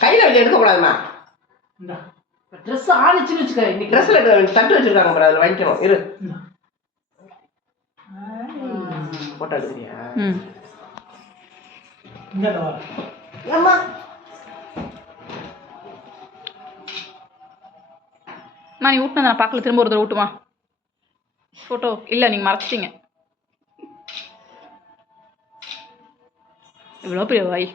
கையில வச்சு எடுக்க கூடாதுமா. ட்ரெஸ் ஆணிச்சுன்னு வச்சுக்க. இன்னைக்கு ட்ரெஸ்ல தட்டு வச்சிருக்காங்க பாரு, அதில் வாங்கிக்கணும். இரு போட்டோ எடுக்கிறியா? அம்மா நீ ஊட்டினதை நான் பார்க்கல, திரும்ப ஒரு தடவை ஊட்டுமா ஃபோட்டோ? இல்லை, நீங்கள் மறைச்சிட்டீங்க. இவ்வளோ பெரிய வாய்.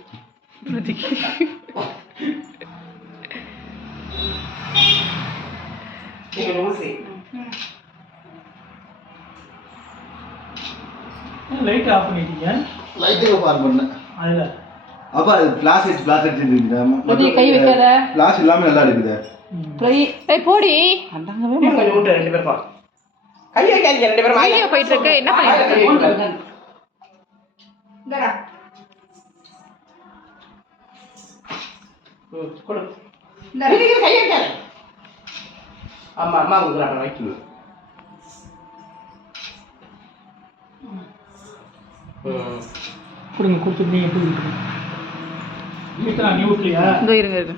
லைட் ஆஃப் பண்ணிட்டீங்க? லைட்டுக்கு ஆன் பண்ணேன். அதுல அப்ப அது ஃபிளாஷ் செஞ்சுருக்கீங்க. கை வைக்காத. ஃபிளாஷ் இல்லாம நல்லா இருக்குது. போடி கொஞ்சம் விட்டு ரெண்டு பேரும் கை வைக்காதீங்க. ரெண்டு பேரும் வீடியோ போயிட்டு இருக்கு. என்ன பண்ணிட்டு இருக்கு? கை வைக்காத. ஆமா அம்மா கொடுக்குறாங்க வைக்கணும். கொடுங்க, கொடுத்துட்டு நீங்க எப்படி விட்டுருங்க? நீ விட்டுலையா? இதோ இருங்க இருங்க.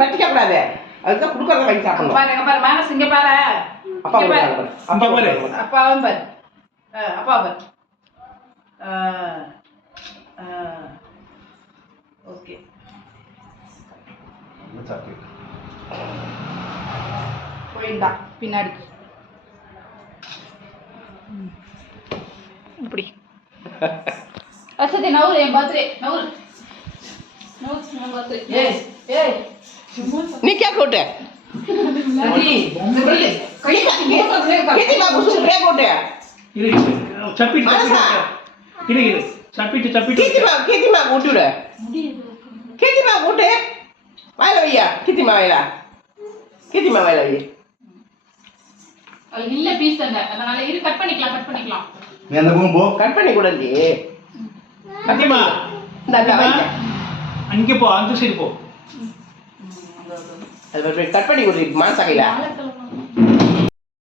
பற்றிக்க கூடாது. அதுதான் கொடுக்கறத வாங்கி சாப்பிடணும். பாரு பாரு மேனஸ் இங்க பாரு. அப்பா பாரு. அப்பா பாரு. அப்பாவும் பாரு. அப்பா பாரு. ஓகே. போயிண்டா பின்னாடி. இப்படி. அச்சதே நவுரு என் பர்த்டே. நவுரு. நவுரு என் பர்த்டே. ஏய் ஏய். நீ கேக் போட்டு. இல்ல பீஸ் அந்த அதனால இரு கட் பண்ணிக்கலாம். நீ அந்த பக்கம் போ. கட் பண்ணி கூடாது. கத்திமா அங்கே போ, அந்த சைடு போ. அது கட் பண்ணி கொடுத்து மாசா கையில